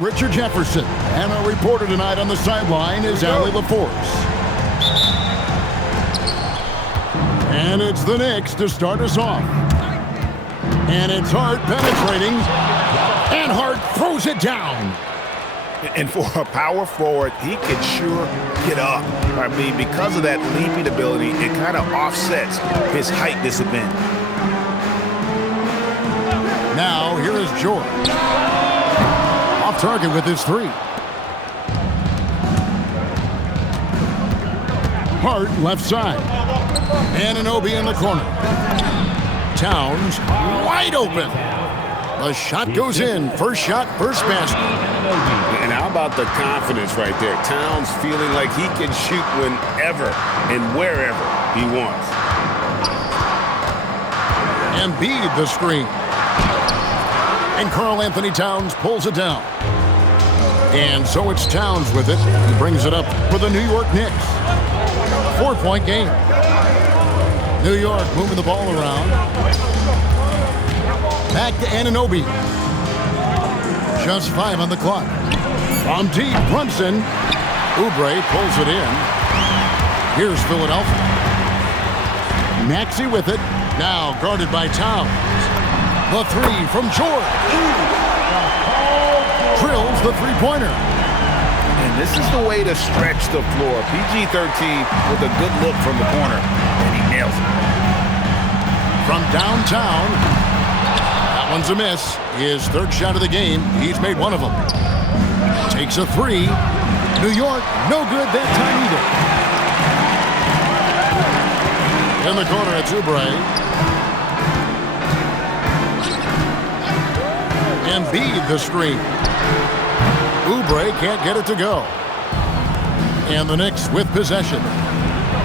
Richard Jefferson. And our reporter tonight on the sideline is Allie LaForce. And it's the Knicks to start us off. And it's Hart penetrating. And Hart throws it down. And for a power forward, he can sure get up. I mean, because of that leaping ability, it kind of offsets his height disadvantage. Now, here is George. Off target with his three. Hart left side. Anunoby in the corner. Towns wide open. The shot goes in. First shot, first basket. And how about the confidence right there? Towns feeling like he can shoot whenever and wherever he wants. Embiid the screen. And Karl-Anthony Towns pulls it down. And so it's Towns with it. He brings it up for the New York Knicks. 4-point game. New York moving the ball around. Back to Anunoby. Just 5 on the clock. From deep, Brunson. Oubre pulls it in. Here's Philadelphia. Maxey with it. Now guarded by Towns. The three from George. Drills the three-pointer. And this is the way to stretch the floor. PG-13 with a good look from the corner. And he nails it. From downtown. That one's a miss. His third shot of the game. He's made one of them. Takes a three. New York, no good that time either. In the corner, it's Oubre. Embiid the screen. Oubre can't get it to go. And the Knicks with possession.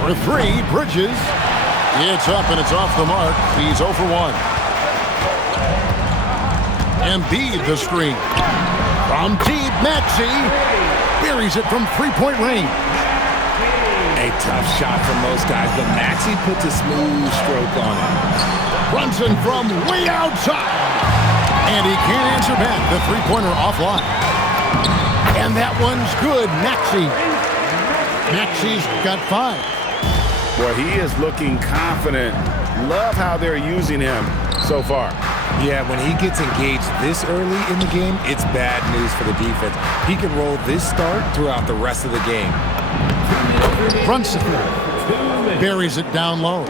For three, Bridges. It's up and it's off the mark. He's 0 for 1. Embiid the screen. From deep, Maxey buries it from three-point range. A tough shot from most guys, but Maxey puts a smooth stroke on it. Brunson from way outside. And he can't answer back. The three-pointer offline. And that one's good. Maxey. Maxey's got 5. Well, he is looking confident. Love how they're using him so far. Yeah, when he gets engaged this early in the game, it's bad news for the defense. He can roll this start throughout the rest of the game. Brunson buries it down low.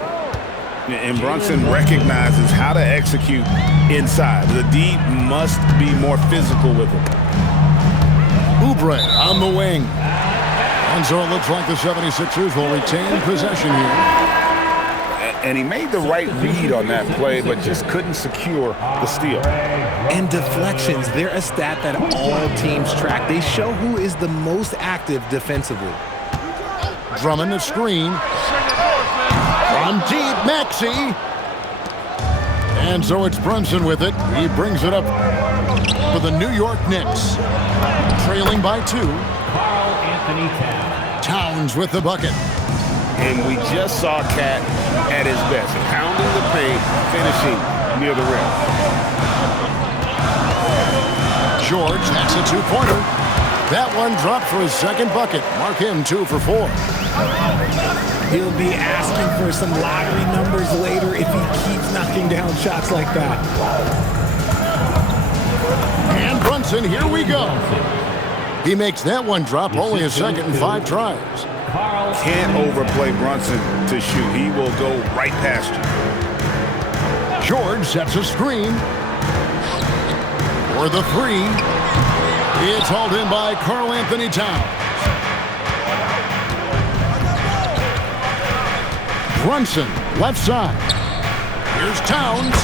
And Brunson recognizes how to execute inside. The D must be more physical with him. Oubre on the wing. And so it looks like the 76ers will retain possession here. And he made the right read on that play, but just couldn't secure the steal. And deflections, they're a stat that all teams track. They show who is the most active defensively. Drummond the screen. From deep, Maxey. And so it's Brunson with it. He brings it up for the New York Knicks. Trailing by 2. Karl-Anthony Towns. Towns with the bucket. And we just saw Cat at his best, pounding the paint, finishing near the rim. George, that's a 2-pointer. That one dropped for his second bucket. Mark him 2 for 4. He'll be asking for some lottery numbers later if he keeps knocking down shots like that. And Brunson, here we go. He makes that one drop, only a second and 5 tries. Can't overplay Brunson to shoot. He will go right past you. George sets a screen. For the 3. It's hauled in by Karl-Anthony Towns. Brunson, left side. Here's Towns.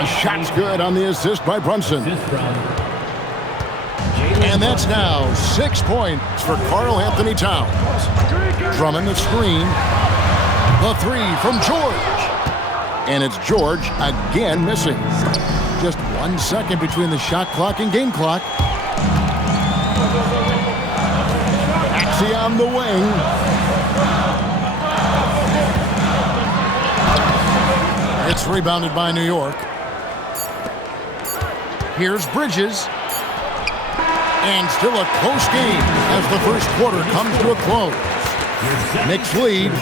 A shot's good on the assist by Brunson. And that's now 6 points for Karl-Anthony Towns. Drummond the screen. The 3 from George. And it's George again missing. Just 1 second between the shot clock and game clock. Maxey on the wing. It's rebounded by New York. Here's Bridges. And still a close game as the first quarter comes to a close. Knicks lead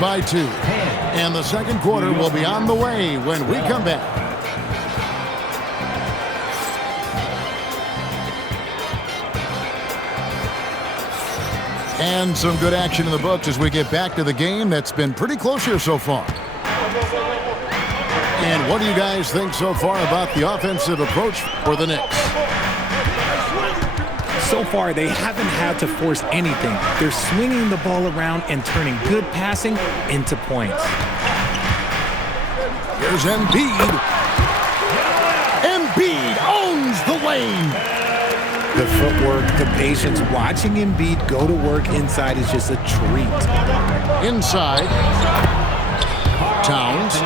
by 2. And the second quarter will be on the way when we come back. And some good action in the books as we get back to the game that's been pretty close here so far. And what do you guys think so far about the offensive approach for the Knicks? So far, they haven't had to force anything. They're swinging the ball around and turning good passing into points. Here's Embiid. Embiid owns the lane. The footwork, the patience, watching Embiid go to work inside is just a treat. Inside. Towns.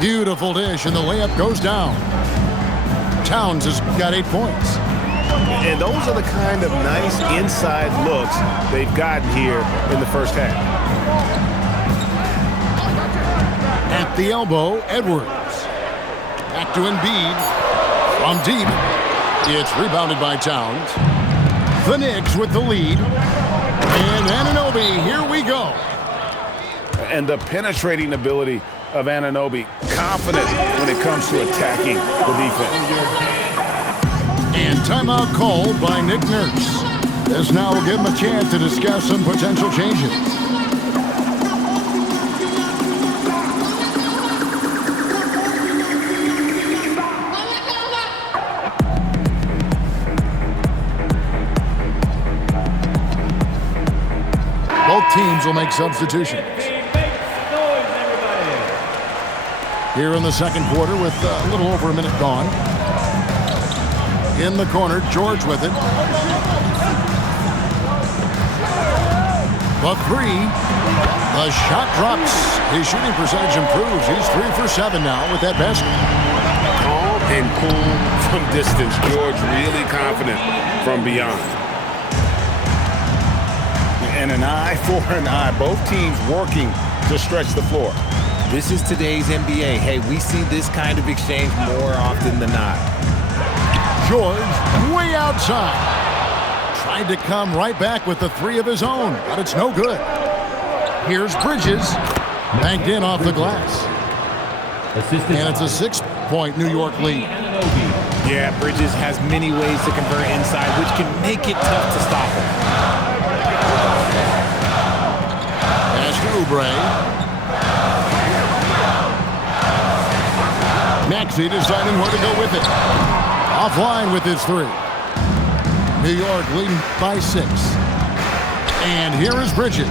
Beautiful dish, and the layup goes down. Towns has got 8 points. And those are the kind of nice inside looks they've gotten here in the first half. At the elbow, Edwards. Back to Embiid. From deep. It's rebounded by Towns. The Knicks with the lead. And Anunoby, here we go. And the penetrating ability of Anunoby, confident when it comes to attacking the defense. And timeout called by Nick Nurse. This now will give him a chance to discuss some potential changes. Both teams will make substitutions. Here in the second quarter with a little over a minute gone. In the corner, George with it. The 3. The shot drops. His shooting percentage improves. He's 3 for 7 now with that basket. Calm and cool from distance. George really confident from beyond. And an eye for an eye. Both teams working to stretch the floor. This is today's NBA. Hey, we see this kind of exchange more often than not. George way outside. Tried to come right back with the 3 of his own, but it's no good. Here's Bridges. Banked in off the glass. And it's a 6-point New York lead. Yeah, Bridges has many ways to convert inside, which can make it tough to stop him. Pass to Oubre. Maxey deciding where to go with it. Offline with his 3. New York leading by 6. And here is Bridges.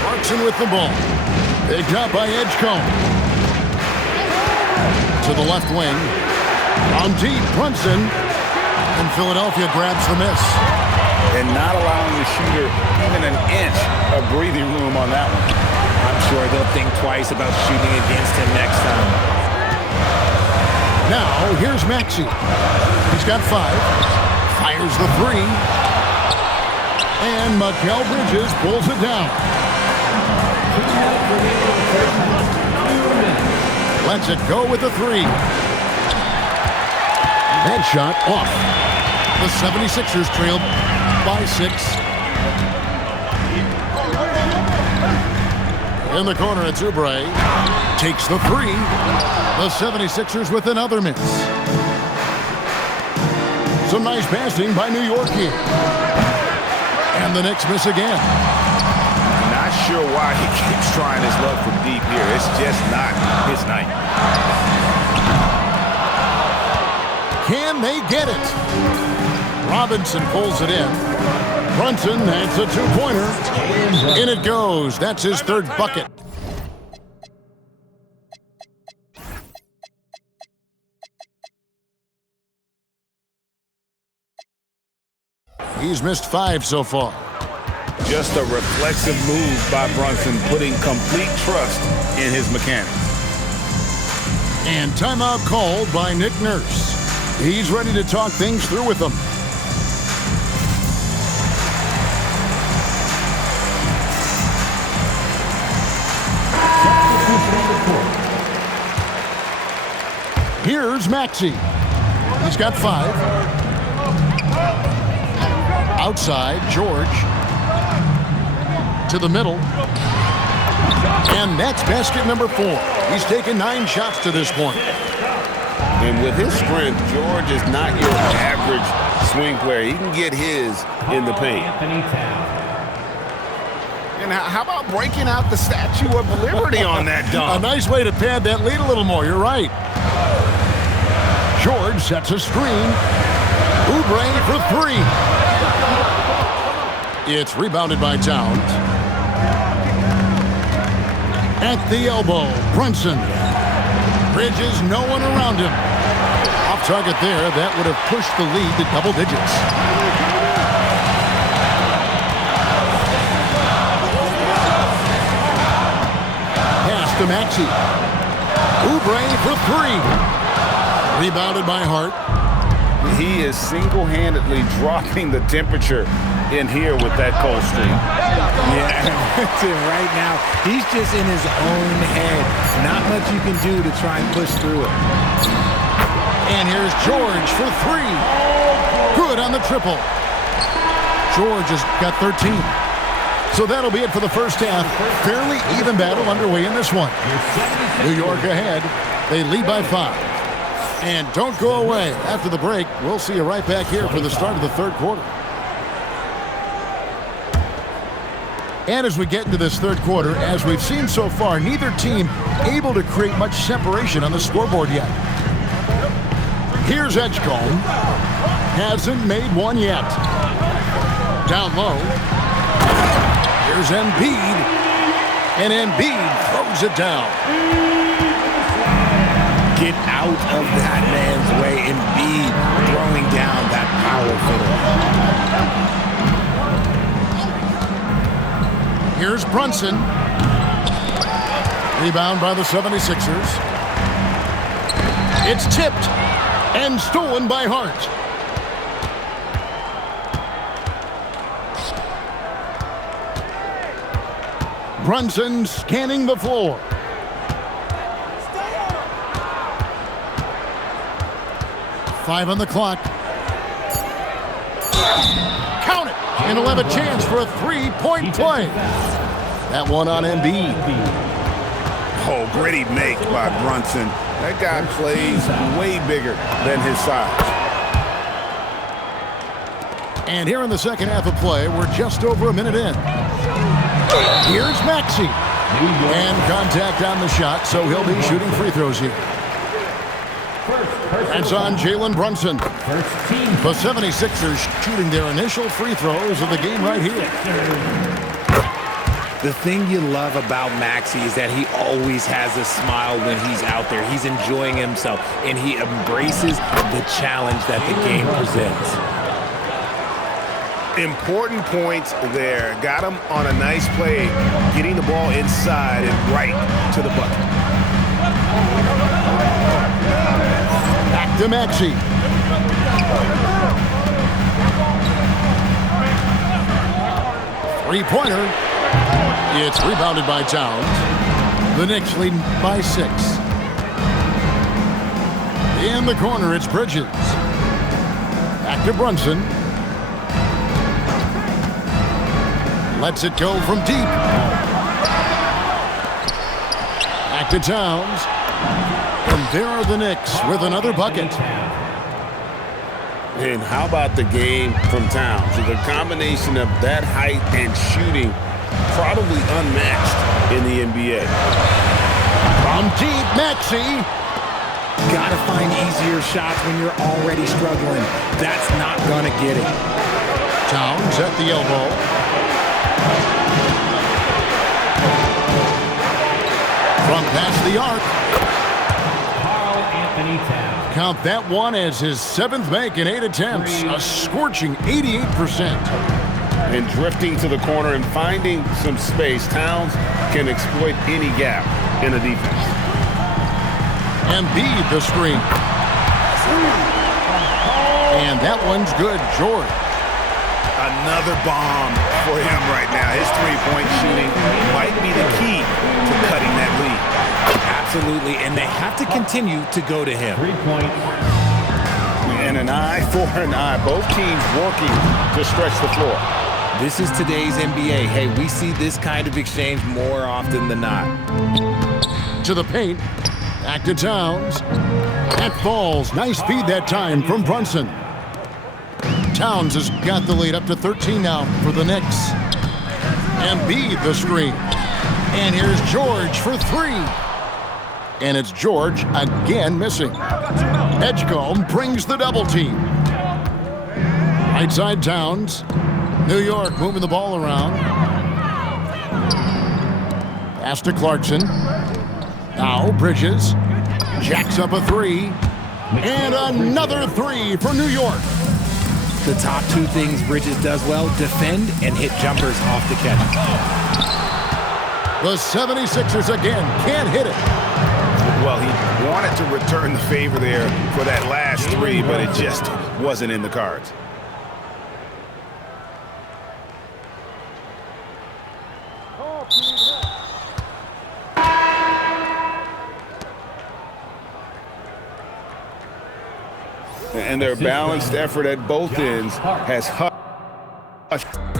Clarkson with the ball. Picked up by Edgecombe. To the left wing. On deep, Brunson. And Philadelphia grabs the miss. And not allowing the shooter even an inch of breathing room on that one. I'm sure they'll think twice about shooting against him next time. Now, here's Maxey. He's got 5. Fires the 3. And Mikal Bridges pulls it down. Lets it go with the 3. That shot off. The 76ers trailed by 6. In the corner, it's Oubre. Takes the 3. The 76ers with another miss. Some nice passing by New York here. And the Knicks miss again. Not sure why he keeps trying his luck from deep here. It's just not his night. Can they get it? Robinson pulls it in. Brunson, that's a 2-pointer. In it goes. That's his 3rd bucket. He's missed 5 so far. Just a reflexive move by Brunson, putting complete trust in his mechanics. And timeout called by Nick Nurse. He's ready to talk things through with them. Here's Maxey. He's got 5. Outside, George. To the middle. And that's basket number 4. He's taken 9 shots to this point. And with his strength, George is not your average swing player. He can get his in the paint. Anthony Towns. And how about breaking out the Statue of Liberty on that A dunk? nice way to pad that lead a little more. You're right. George sets a screen. Oubre for 3. It's rebounded by Towns. At the elbow, Brunson. Bridges, no one around him. Off target there. That would have pushed the lead to double digits. Pass to Maxey. Oubre for 3. Rebounded by Hart. He is single-handedly dropping the temperature in here with that cold streak. Yeah, that's it right now. He's just in his own head. Not much you can do to try and push through it. And here's George for 3. Good on the triple. George has got 13. So that'll be it for the first half. Fairly even battle underway in this one. New York ahead. They lead by 5. And don't go away. After the break, we'll see you right back here for the start of the third quarter. And as we get into this third quarter, as we've seen so far, neither team able to create much separation on the scoreboard yet. Here's Edgecombe. Hasn't made one yet. Down low. Here's Embiid. And Embiid throws it down. Get out of that man's way. Embiid throwing down that power footer. Here's Brunson. Rebound by the 76ers. It's tipped and stolen by Hart. Brunson scanning the floor. Five on the clock. Count it! And he'll have a chance for a three-point play. That one on Embiid. Oh, gritty make by Brunson. That guy plays way bigger than his size. And here in the second half of play, we're just over a minute in. Here's Maxey. And contact on the shot, so he'll be shooting free throws here. That's on Jalen Brunson. The 76ers shooting their initial free throws of the game right here. The thing you love about Maxey is that he always has a smile when he's out there. He's enjoying himself, and he embraces the challenge that the game presents. Important points there. Got him on a nice play, getting the ball inside and right to the bucket. Back to Maxey. Three-pointer. It's rebounded by Towns. The Knicks lead by 6. In the corner, it's Bridges. Back to Brunson. Lets it go from deep. Back to Towns. And there are the Knicks with another bucket. And how about the game from Towns? The combination of that height and shooting, probably unmatched in the NBA. From deep, Maxey. Gotta find easier shots when you're already struggling. That's not gonna get it. Towns at the elbow. From past the arc. Karl Anthony Towns. Count that one as his 7th make in 8 attempts. A scorching 88%. And drifting to the corner and finding some space, Towns can exploit any gap in a defense. Embiid the screen. And that one's good. George. Another bomb for him right now. His three-point shooting might be the key to cutting that lead. Absolutely, and they have to continue to go to him. 3 points. And eye for an eye. Both teams working to stretch the floor. This is today's NBA. Hey, we see this kind of exchange more often than not. To the paint. Back to Towns. That falls. Nice feed that time from Brunson. Towns has got the lead up to 13 now for the Knicks. Embiid the screen. And here's George for three. And it's George again missing. Edgecombe brings the double team. Right side Towns. New York moving the ball around. Pass to Clarkson. Now Bridges. Jacks up a three. And another three for New York. The top two things Bridges does well, defend and hit jumpers off the catch. The 76ers again can't hit it. Well, he wanted to return the favor there for that last three, but it just wasn't in the cards. And their balanced effort at both ends has hushed